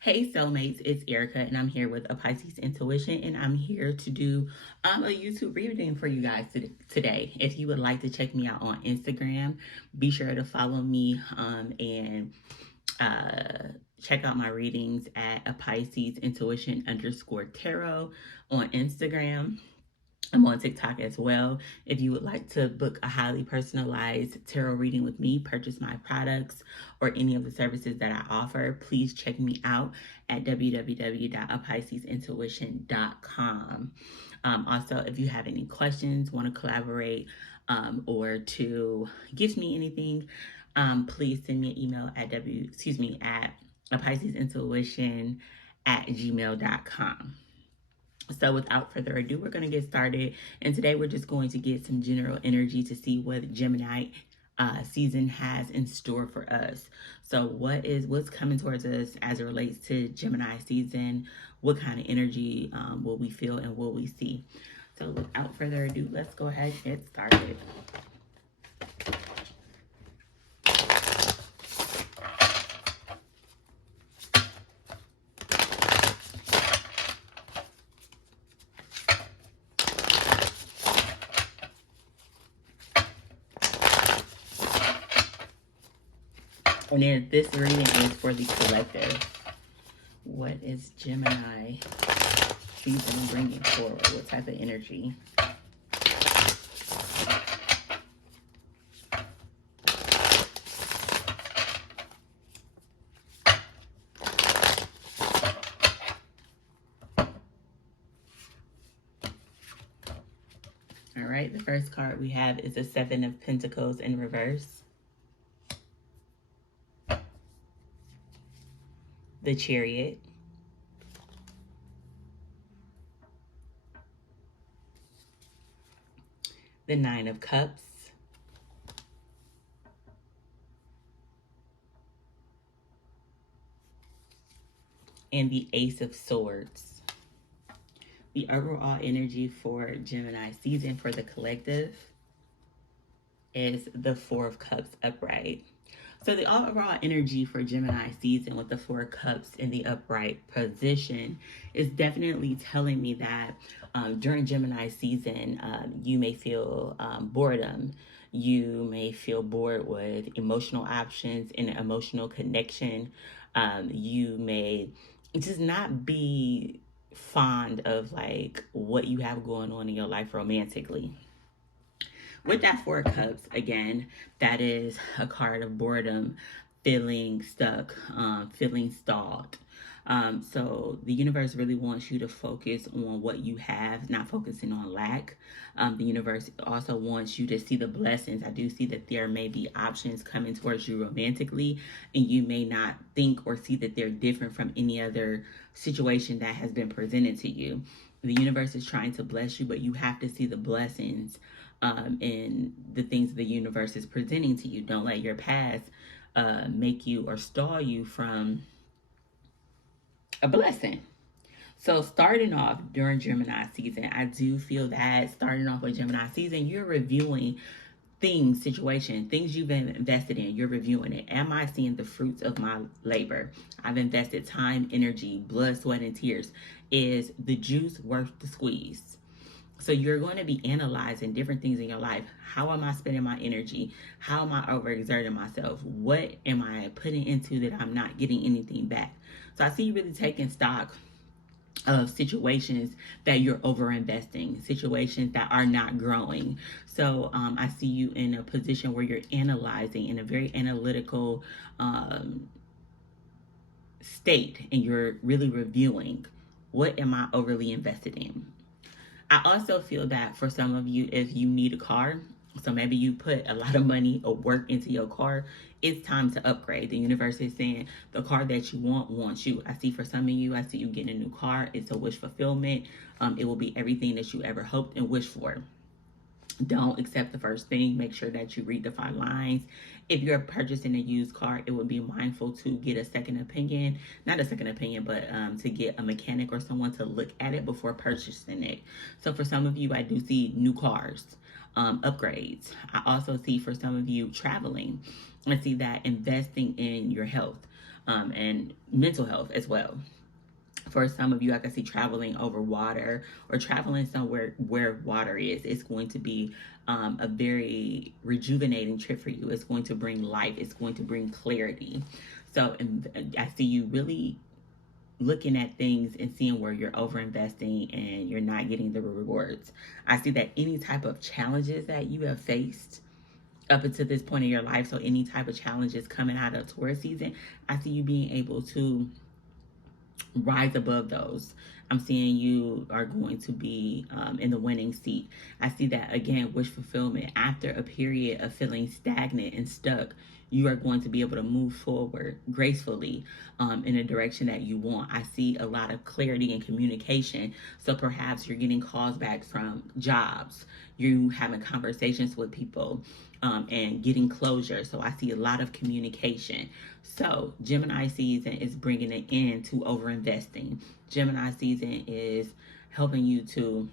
Hey soulmates, it's Erika and I'm here with a Pisces Intuition and I'm here to do a YouTube reading for you guys today. If you would like to check me out on Instagram, be sure to follow me and check out my readings at a Pisces Intuition _tarot on Instagram. I'm on TikTok as well. If you would like to book a highly personalized tarot reading with me, purchase my products, or any of the services that I offer, please check me out at www.apiscesintuition.com. Also, if you have any questions, want to collaborate, or to gift me anything, please send me an email at at apiscesintuition@gmail.com. So without further ado, we're going to get started. And today we're just going to get some general energy to see what Gemini season has in store for us. So what's coming towards us as it relates to Gemini season? What kind of energy will we feel and will we see? So without further ado, let's go ahead and get started. And then this reading is for the collective. What is Gemini season bringing forward? What type of energy? All right, the first card we have is the Seven of Pentacles in reverse. The Chariot. The Nine of Cups. And the Ace of Swords. The overall energy for Gemini season for the collective is the Four of Cups upright. So the overall energy for Gemini season with the Four of Cups in the upright position is definitely telling me that during Gemini season, you may feel boredom. You may feel bored with emotional options and emotional connection. You may just not be fond of like what you have going on in your life romantically. With that Four of Cups, again, that is a card of boredom, feeling stuck, feeling stalled. So the universe really wants you to focus on what you have, not focusing on lack. The universe also wants you to see the blessings. I do see that there may be options coming towards you romantically, and you may not think or see that they're different from any other situation that has been presented to you. The universe is trying to bless you, but you have to see the blessings in the things the universe is presenting to you. Don't let your past make you or stall you from a blessing. So starting off during Gemini season, I do feel that starting off with Gemini season, you're reviewing things, things you've been invested in. You're reviewing it. Am I seeing the fruits of my labor? I've invested time, energy, blood, sweat, and tears. Is the juice worth the squeeze? So you're going to be analyzing different things in your life. How am I spending my energy? How am I overexerting myself? What am I putting into that I'm not getting anything back? So I see you really taking stock of situations that you're overinvesting, situations that are not growing. So I see you in a position where you're analyzing in a very analytical state, and you're really reviewing, what am I overly invested in? I also feel that for some of you, if you need a car, so maybe you put a lot of money or work into your car, it's time to upgrade. The universe is saying the car that you want wants you. I see for some of you, I see you getting a new car. It's a wish fulfillment. It will be everything that you ever hoped and wished for. Don't accept the first thing. Make sure that you read the fine lines. If you're purchasing a used car, it would be mindful to get a second opinion. Not a second opinion, but to get a mechanic or someone to look at it before purchasing it. So for some of you, I do see new cars, upgrades. I also see for some of you traveling. I see that investing in your health. and mental health as well. For some of you, I can see traveling over water or traveling somewhere where water is. It's going to be a very rejuvenating trip for you. It's going to bring life. It's going to bring clarity. So I see you really looking at things and seeing where you're over investing and you're not getting the rewards. I see that any type of challenges that you have faced up until this point in your life, so any type of challenges coming out of Taurus season, I see you being able to rise above those. I'm seeing you are going to be in the winning seat. I see that again, wish fulfillment. After a period of feeling stagnant and stuck, you are going to be able to move forward gracefully in a direction that you want. I see a lot of clarity and communication. So perhaps you're getting calls back from jobs. You having conversations with people and getting closure. So I see a lot of communication. So Gemini season is bringing an end to overinvesting. Gemini season is helping you to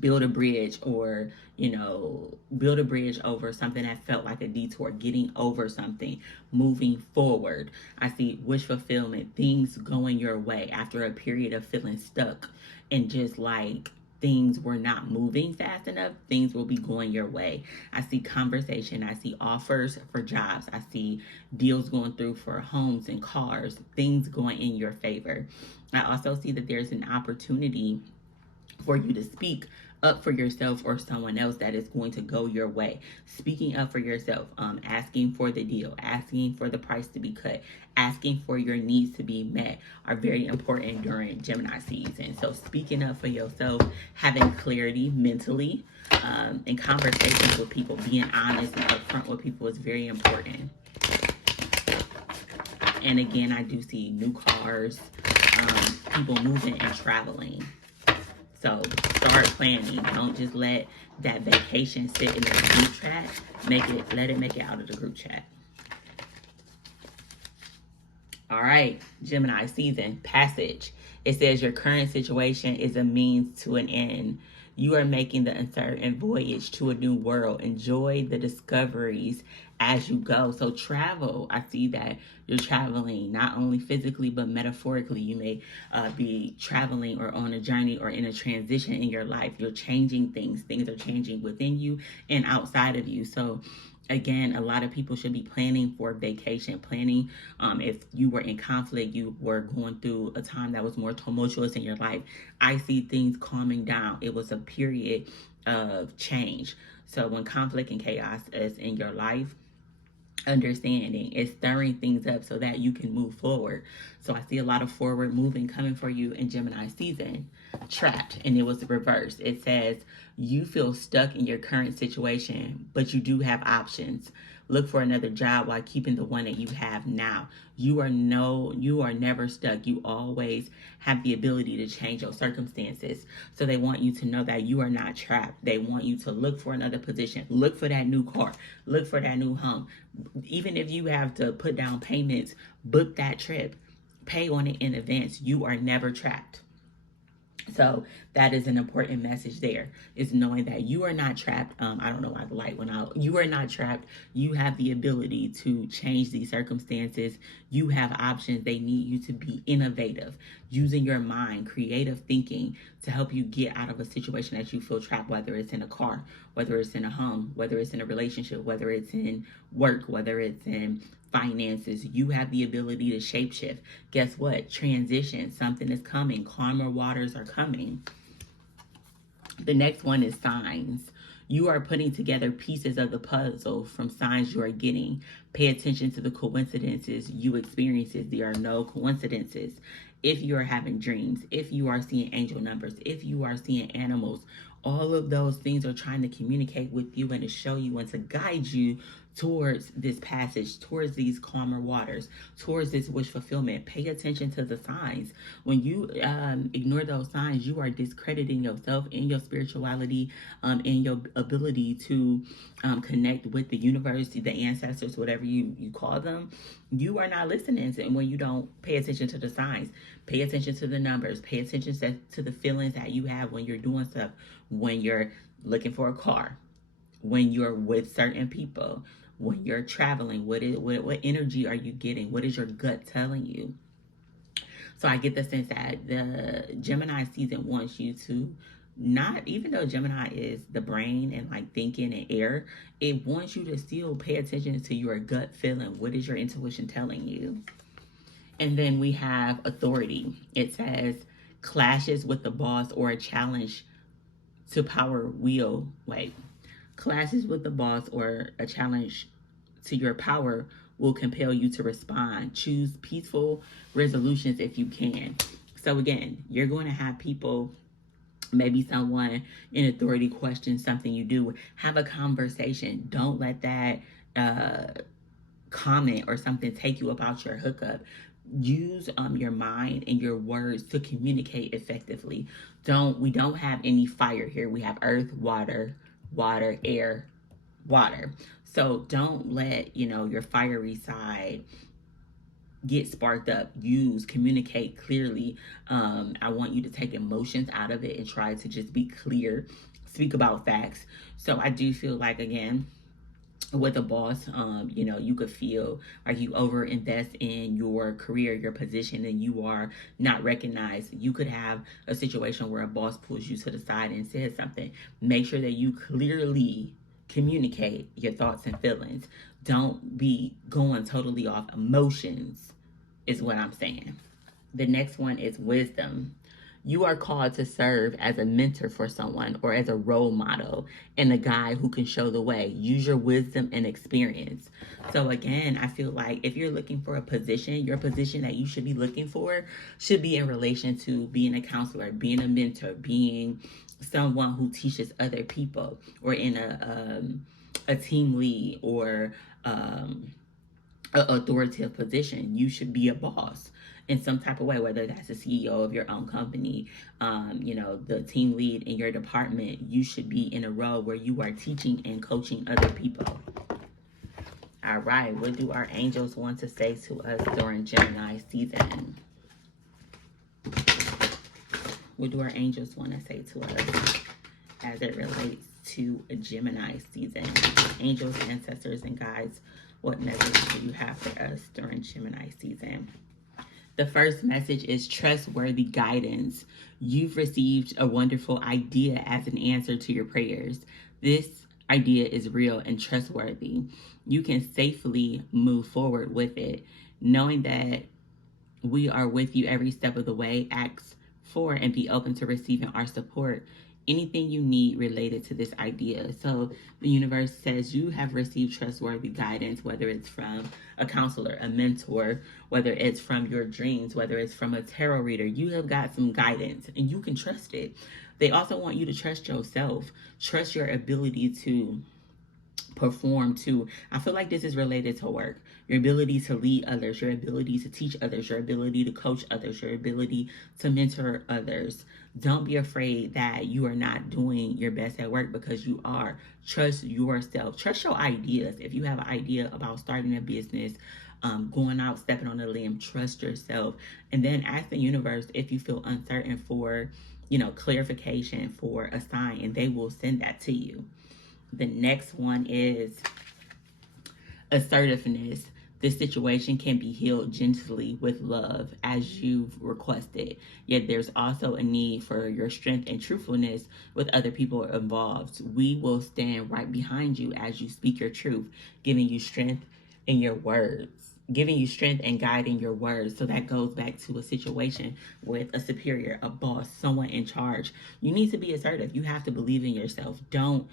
build a bridge, or build a bridge over something that felt like a detour, getting over something, moving forward. I see wish fulfillment, things going your way after a period of feeling stuck and just like things were not moving fast enough. Things will be going your way. I see conversation. I see offers for jobs. I see deals going through for homes and cars, things going in your favor. I also see that there's an opportunity for you to speak up for yourself or someone else that is going to go your way. Speaking up for yourself, asking for the deal, asking for the price to be cut, asking for your needs to be met are very important during Gemini season. So speaking up for yourself, having clarity mentally, in conversations with people, being honest and upfront with people is very important. And again, I do see new cars, people moving and traveling. So start planning. Don't just let that vacation sit in the group chat. Let it make it out of the group chat. All right, Gemini season, passage. It says your current situation is a means to an end. You are making the uncertain voyage to a new world. Enjoy the discoveries as you go. So travel. I see that you're traveling not only physically but metaphorically. You may be traveling or on a journey or in a transition in your life. You're changing things. Things are changing within you and outside of you. So again, a lot of people should be planning for vacation, planning if you were in conflict, you were going through a time that was more tumultuous in your life. I see things calming down. It was a period of change. So when conflict and chaos is in your life, understanding is stirring things up so that you can move forward. So I see a lot of forward moving coming for you in Gemini season. Trapped, and it was reversed. It says you feel stuck in your current situation, but you do have options. Look for another job while keeping the one that you have now. You are never stuck. You always have the ability to change your circumstances. So they want you to know that you are not trapped. They want you to look for another position. Look for that new car. Look for that new home. Even if you have to put down payments, book that trip. Pay on it in advance. You are never trapped. So that is an important message there, is knowing that you are not trapped. I don't know why the light went out. You are not trapped. You have the ability to change these circumstances. You have options. They need you to be innovative, using your mind, creative thinking to help you get out of a situation that you feel trapped, whether it's in a car, whether it's in a home, whether it's in a relationship, whether it's in work, whether it's in finances. You have the ability to shapeshift. Guess what? Transition. Something is coming. Calmer waters are coming. The next one is signs. You are putting together pieces of the puzzle from signs you are getting. Pay attention to the coincidences you experience. There are no coincidences. If you are having dreams, if you are seeing angel numbers, if you are seeing animals, all of those things are trying to communicate with you and to show you and to guide you towards this passage, towards these calmer waters, towards this wish fulfillment. Pay attention to the signs. When you ignore those signs, you are discrediting yourself and your spirituality and your ability to connect with the universe, the ancestors, whatever you call them. You are not listening. And when you don't pay attention to the signs, pay attention to the numbers, pay attention to the feelings that you have when you're doing stuff, when you're looking for a car, when you're with certain people, when you're traveling? What energy are you getting? What is your gut telling you? So I get the sense that the Gemini season wants you to not, even though Gemini is the brain and like thinking and air, it wants you to still pay attention to your gut feeling. What is your intuition telling you? And then we have authority. It says clashes with the boss or a challenge to power wheel. Wait, clashes with the boss or a challenge to your power will compel you to respond. Choose peaceful resolutions if you can. So again, you're going to have people, maybe someone in authority question something you do. Have a conversation. Don't let that comment or something take you about your hookup. Use your mind and your words to communicate effectively. We don't have any fire here. We have earth, water, air, water. So don't let, your fiery side get sparked up. Communicate clearly. I want you to take emotions out of it and try to just be clear. Speak about facts. So I do feel like, again, with a boss, you could feel like you over invest in your career, your position, and you are not recognized. You could have a situation where a boss pulls you to the side and says something. Make sure that you clearly communicate your thoughts and feelings. Don't be going totally off emotions, is what I'm saying. The next one is wisdom. You are called to serve as a mentor for someone or as a role model and a guide who can show the way. Use your wisdom and experience. So again, I feel like if you're looking for a position, your position that you should be looking for should be in relation to being a counselor, being a mentor, being someone who teaches other people, or in a team lead, or an authoritative position. You should be a boss in some type of way, whether that's the CEO of your own company, the team lead in your department. You should be in a role where you are teaching and coaching other people. All right, what do our angels want to say to us during Gemini season? What do our angels want to say to us as it relates to a Gemini season? Angels, ancestors, and guides, what message do you have for us during Gemini season? The first message is trustworthy guidance. You've received a wonderful idea as an answer to your prayers. This idea is real and trustworthy. You can safely move forward with it, knowing that we are with you every step of the way. Ask for and be open to receiving our support. Anything you need related to this idea. So the universe says you have received trustworthy guidance, whether it's from a counselor, a mentor, whether it's from your dreams, whether it's from a tarot reader. You have got some guidance and you can trust it. They also want you to trust yourself, trust your ability to perform too. I feel like this is related to work. Your ability to lead others, your ability to teach others, your ability to coach others, your ability to mentor others. Don't be afraid that you are not doing your best at work, because you are. Trust yourself. Trust your ideas. If you have an idea about starting a business, going out, stepping on a limb, trust yourself. And then ask the universe if you feel uncertain for, clarification, for a sign, and they will send that to you. The next one is assertiveness. This situation can be healed gently with love as you've requested. Yet there's also a need for your strength and truthfulness with other people involved. We will stand right behind you as you speak your truth, giving you strength in your words, giving you strength and guiding your words. So that goes back to a situation with a superior, a boss, someone in charge. You need to be assertive. You have to believe in yourself. Don't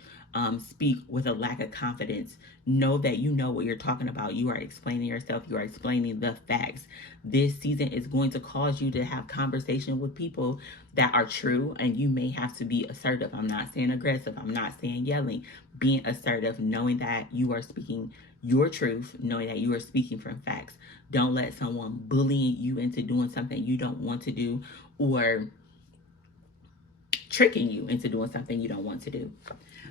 speak with a lack of confidence. Know that you know what you're talking about. You are explaining yourself. You are explaining the facts. This season is going to cause you to have conversation with people that are true, and you may have to be assertive. I'm not saying aggressive. I'm not saying yelling. Being assertive, knowing that you are speaking your truth, knowing that you are speaking from facts. Don't let someone bully you into doing something you don't want to do, or tricking you into doing something you don't want to do.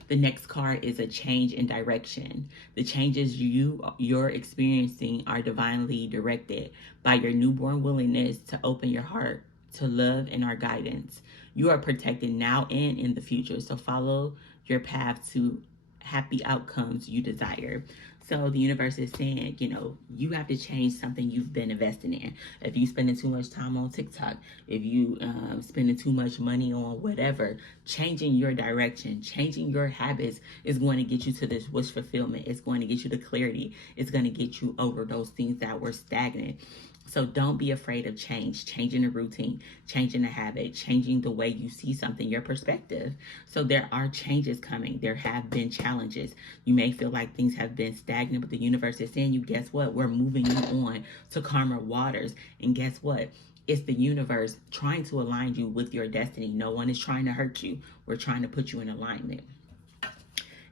The next card is a change in direction. The changes you're experiencing are divinely directed by your newborn willingness to open your heart to love and our guidance. You are protected now and in the future, so follow your path to happy outcomes you desire. So the universe is saying, you know, you have to change something you've been investing in. If you spending too much time on TikTok, if you spending too much money on whatever, changing your direction, changing your habits is going to get you to this wish fulfillment. It's going to get you to clarity. It's going to get you over those things that were stagnant. So don't be afraid of change, changing the routine, changing the habit, changing the way you see something, your perspective. So there are changes coming. There have been challenges. You may feel like things have been stagnant, but the universe is saying you, guess what? We're moving you on to calmer waters. And guess what? It's the universe trying to align you with your destiny. No one is trying to hurt you. We're trying to put you in alignment.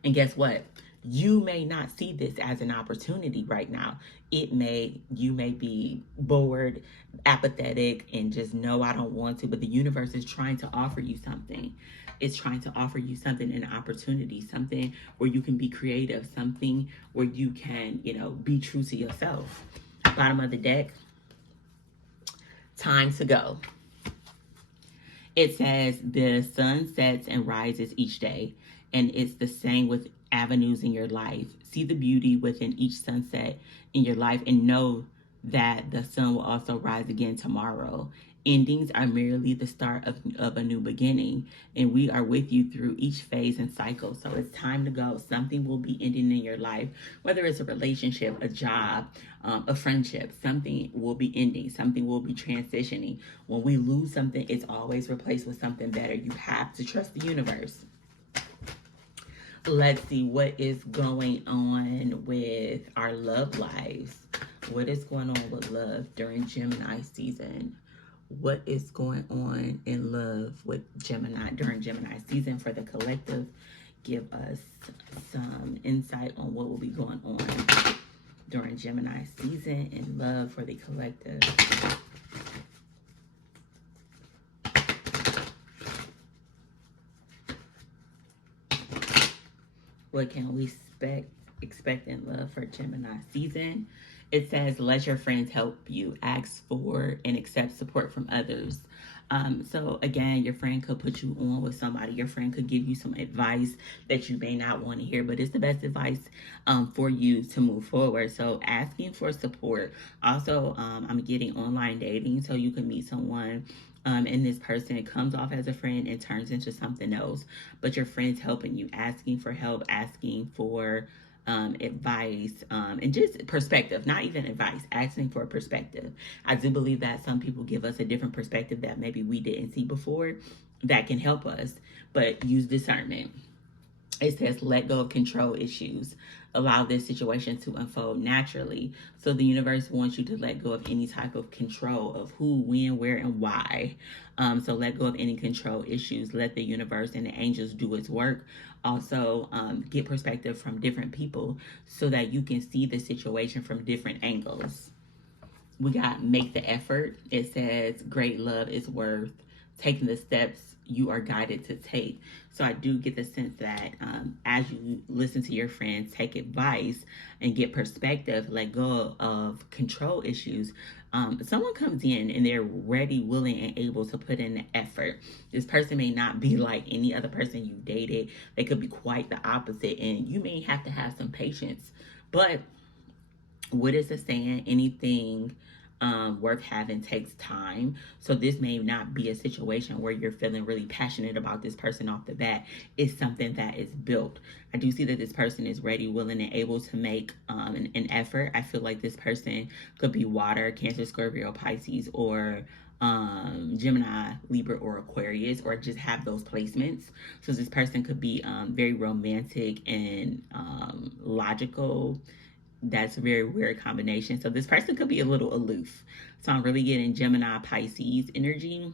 And guess what? You may not see this as an opportunity right now. You may be bored, apathetic, and just no, I don't want to. But the universe is trying to offer you something. It's trying to offer you something, an opportunity, something where you can be creative, something where you can, you know, be true to yourself. Bottom of the deck, time to go. It says the sun sets and rises each day, and it's the same with avenues in your life. See the beauty within each sunset in your life and know that the sun will also rise again tomorrow. Endings are merely the start of a new beginning, and we are with you through each phase and cycle. So it's time to go. Something will be ending in your life, whether it's a relationship, a job, a friendship. Something will be ending. Something will be transitioning. When we lose something, it's always replaced with something better. You have to trust the universe. Let's see what is going on with our love lives. What is going on with love during Gemini season? What is going on in love with Gemini during Gemini season for the collective? Give us some insight on what will be going on during Gemini season in love for the collective. What can we expect in love for Gemini season? It says, let your friends help you. Ask for and accept support from others. So again, your friend could put you on with somebody. Your friend could give you some advice that you may not want to hear, but it's the best advice for you to move forward. So asking for support. Also, I'm getting online dating, so you can meet someone and this person comes off as a friend and turns into something else. But your friend's helping you, asking for help, asking for advice, and just perspective, not even advice, asking for a perspective. I do believe that some people give us a different perspective that maybe we didn't see before that can help us, but use discernment. It says, let go of control issues. Allow this situation to unfold naturally. So the universe wants you to let go of any type of control of who, when, where, and why. So let go of any control issues. Let the universe and the angels do its work. Also, get perspective from different people so that you can see the situation from different angles. We got make the effort. It says great love is worth taking the steps you are guided to take. So I do get the sense that as you listen to your friends, take advice and get perspective, let go of control issues. Someone comes in and they're ready, willing, and able to put in the effort. This person may not be like any other person you dated. They could be quite the opposite, and you may have to have some patience. But what is the saying? Anything worth having takes time. So this may not be a situation where you're feeling really passionate about this person off the bat. It's something that is built. I do see that this person is ready, willing, and able to make an effort. I feel like this person could be water, Cancer, Scorpio, Pisces, or Gemini, Libra, or Aquarius, or just have those placements. So this person could be very romantic and logical. That's a very weird combination. So this person could be a little aloof. So I'm really getting Gemini, Pisces energy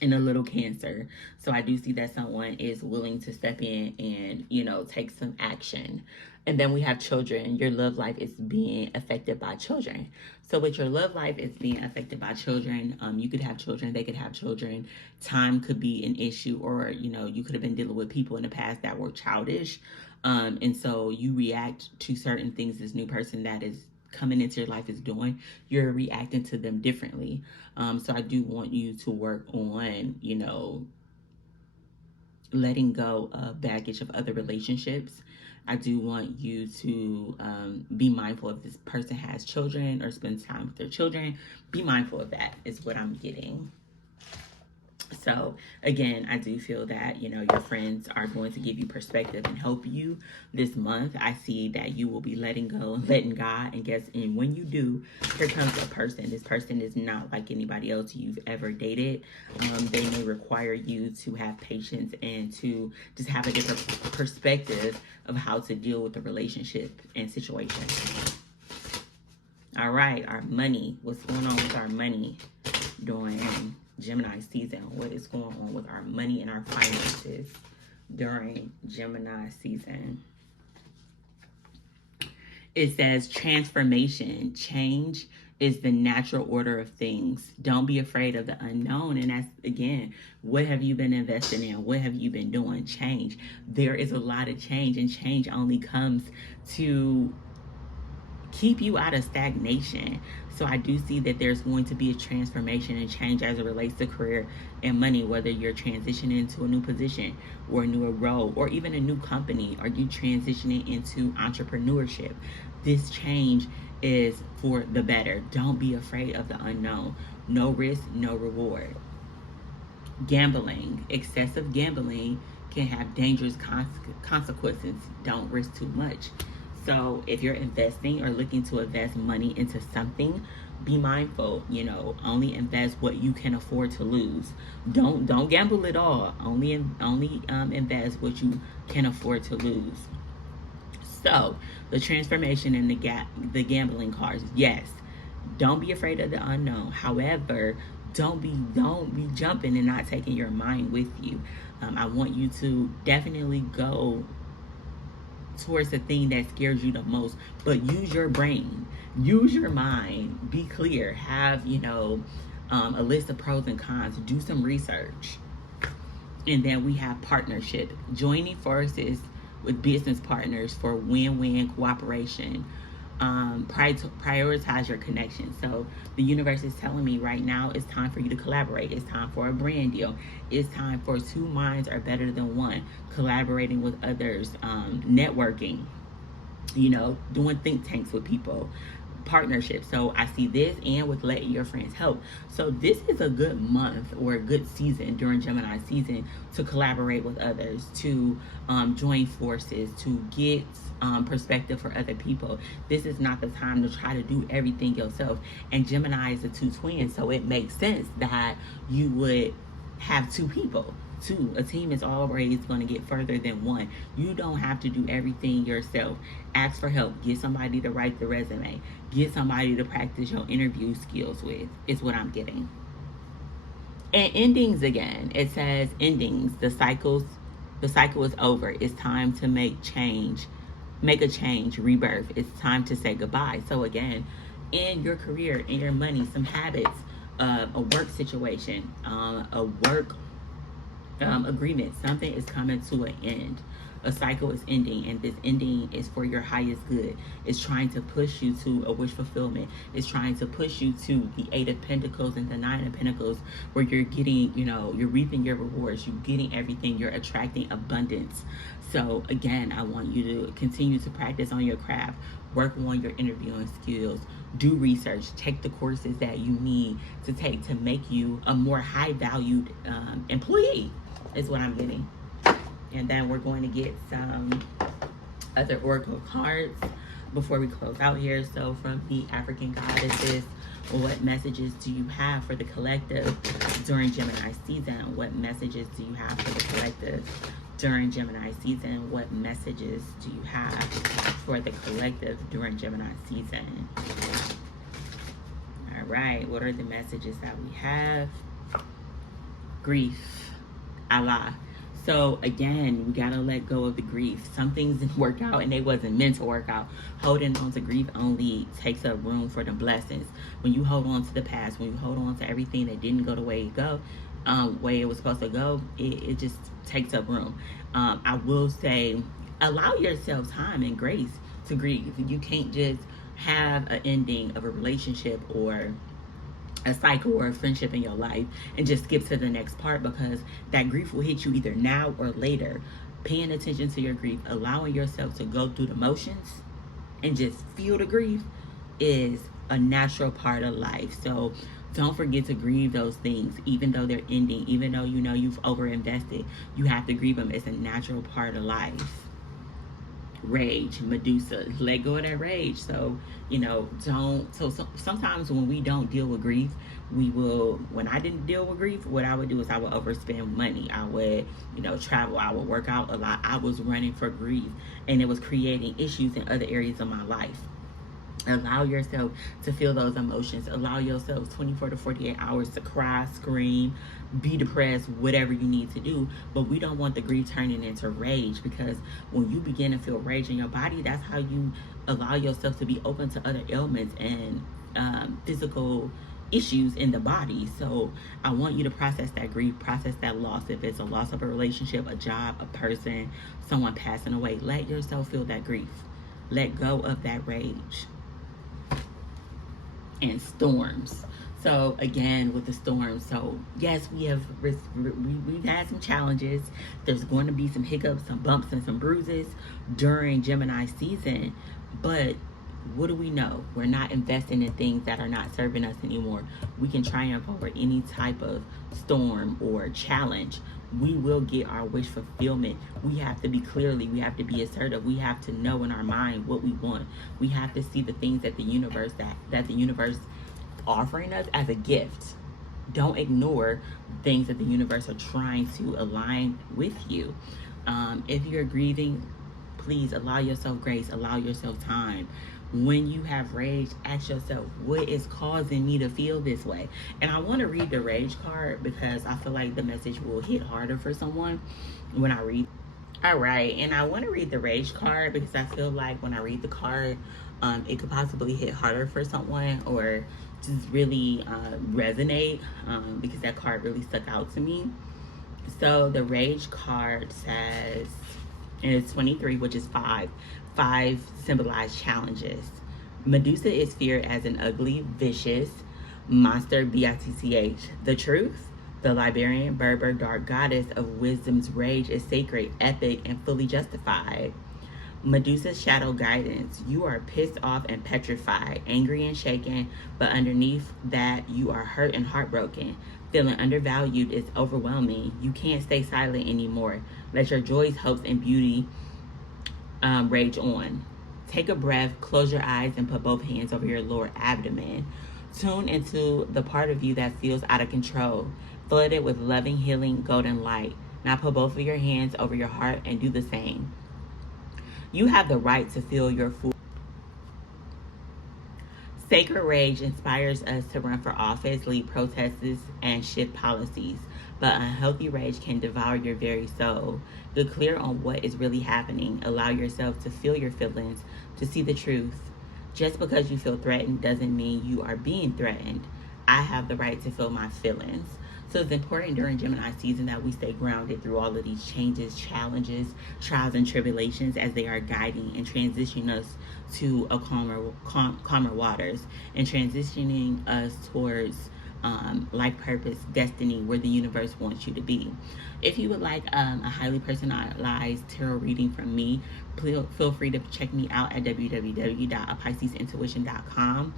and a little Cancer. So I do see that someone is willing to step in and, you know, take some action. And then we have children. Your love life is being affected by children. So with your love life is being affected by children, you could have children, they could have children. Time could be an issue, or, you know, you could have been dealing with people in the past that were childish. And so you react to certain things this new person that is coming into your life is doing. You're reacting to them differently. So I do want you to work on, you know, letting go of baggage of other relationships I do want you to be mindful if this person has children or spends time with their children. Be mindful of that is what I'm getting. So again, I do feel that, you know, your friends are going to give you perspective and help you this month. I see that you will be letting go, letting God, and when you do, here comes a person. This person is not like anybody else you've ever dated. They may require you to have patience and to just have a different perspective of how to deal with the relationship and situation. All right, our money. What's going on with our money during Gemini season? What is going on with our money and our finances during Gemini season? It says transformation. Change is the natural order of things. Don't be afraid of the unknown. And that's, again, what have you been investing in? What have you been doing? Change. There is a lot of change, and change only comes to keep you out of stagnation. So I do see that there's going to be a transformation and change as it relates to career and money, whether you're transitioning into a new position or a new role or even a new company. Are you transitioning into entrepreneurship? This change is for the better. Don't be afraid of the unknown. No risk, no reward. Gambling. Excessive gambling can have dangerous consequences. Don't risk too much. So if you're investing or looking to invest money into something, be mindful, you know, only invest what you can afford to lose. Don't gamble at all. Only invest what you can afford to lose. So the transformation and the gambling cards, yes. Don't be afraid of the unknown. However, don't be jumping and not taking your mind with you. I want you to definitely go towards the thing that scares you the most, but use your brain, use your mind, be clear, have, you know, a list of pros and cons, do some research. And then we have partnership, joining forces with business partners for win-win cooperation. Prioritize your connection. So the universe is telling me right now it's time for you to collaborate. It's time for a brand deal. It's time for two minds are better than one. Collaborating with others, networking, you know, doing think tanks with people, partnership. So I see this, and with letting your friends help. So this is a good month or a good season during Gemini season to collaborate with others, to join forces, to get perspective for other people. This is not the time to try to do everything yourself. And Gemini is a two twin, so it makes sense that you would have two people. A team is always going to get further than one. You don't have to do everything yourself. Ask for help. Get somebody to write the resume. Get somebody to practice your interview skills with, is what I'm getting. And endings again. It says endings. The cycle is over. It's time to make a change, rebirth. It's time to say goodbye. So again, in your career, in your money, some habits, a work situation, a work agreement, something is coming to an end. A cycle is ending, and this ending is for your highest good. It's trying to push you to a wish fulfillment. It's trying to push you to the 8 of Pentacles and the 9 of Pentacles, where you're getting, you know, you're reaping your rewards. You're getting everything. You're attracting abundance. So again, I want you to continue to practice on your craft. Work on your interviewing skills. Do research. Take the courses that you need to take to make you a more high-valued employee, is what I'm getting. And then we're going to get some other oracle cards before we close out here. So from the African goddesses, what messages do you have for the collective during Gemini season? What messages do you have for the collective during Gemini season? What messages do you have for the collective during Gemini season? All right, what are the messages that we have? Grief, Allah. So again, we gotta let go of the grief. Some things didn't work out and they wasn't meant to work out. Holding on to grief only takes up room for the blessings. When you hold on to the past, when you hold on to everything that didn't go the way it was supposed to go, it just takes up room. I will say, allow yourself time and grace to grieve. You can't just have an ending of a relationship or a cycle or a friendship in your life and just skip to the next part, because that grief will hit you either now or later. paying attention to your grief, allowing yourself to go through the motions and just feel the grief is a natural part of life. So don't forget to grieve those things, even though they're ending, even though you know you've overinvested. You have to grieve them. It's a natural part of life. Rage, Medusa, let go of that rage. So sometimes when we don't deal with grief, when I didn't deal with grief, what I would do is I would overspend money. I would travel, I would work out a lot. I was running for grief, and it was creating issues in other areas of my life. Allow yourself to feel those emotions. Allow yourself 24 to 48 hours to cry, scream, be depressed, whatever you need to do. But we don't want the grief turning into rage, because when you begin to feel rage in your body, that's how you allow yourself to be open to other ailments and physical issues in the body. So I want you to process that grief, process that loss. If it's a loss of a relationship, a job, a person, someone passing away, let yourself feel that grief. Let go of that rage. And storms. So again, with the storms, so yes, we've had some challenges. There's going to be some hiccups, some bumps, and some bruises during Gemini season. But what do we know? We're not investing in things that are not serving us anymore. We can triumph over any type of storm or challenge. We will get our wish fulfillment. We have to be we have to be assertive. We have to know in our mind what we want. We have to see the things that the universe that the universe offering us as a gift. Don't ignore things that the universe are trying to align with you. If you're grieving, please allow yourself grace, allow yourself time. When you have rage, ask yourself, what is causing me to feel this way? And I want to read the rage card because I feel like the message will hit harder for someone when I read. All right, and I want to read the rage card because I feel like when I read the card, it could possibly hit harder for someone or just really resonate because that card really stuck out to me. So the rage card says, and it's 23, which is 5. 5 symbolize challenges. Medusa is feared as an ugly, vicious monster, bitch. The truth, the Liberian Berber dark goddess of wisdom's rage is sacred, epic, and fully justified. Medusa's shadow guidance. You are pissed off and petrified, angry and shaken, but underneath that, you are hurt and heartbroken. Feeling undervalued is overwhelming. You can't stay silent anymore. Let your joys, hopes, and beauty rage on. Take a breath, close your eyes, and put both hands over your lower abdomen. Tune into the part of you that feels out of control. Flood it with loving, healing, golden light. Now put both of your hands over your heart and do the same. You have the right to feel your full. Sacred rage inspires us to run for office, lead protests, and shift policies. But unhealthy rage can devour your very soul. Get clear on what is really happening. Allow yourself to feel your feelings, to see the truth. Just because you feel threatened doesn't mean you are being threatened. I have the right to feel my feelings. So it's important during Gemini season that we stay grounded through all of these changes, challenges, trials, and tribulations as they are guiding and transitioning us to a calmer waters and transitioning us towards life purpose, destiny, where the universe wants you to be. If you would like a highly personalized tarot reading from me, feel free to check me out at www.piscesintuition.com.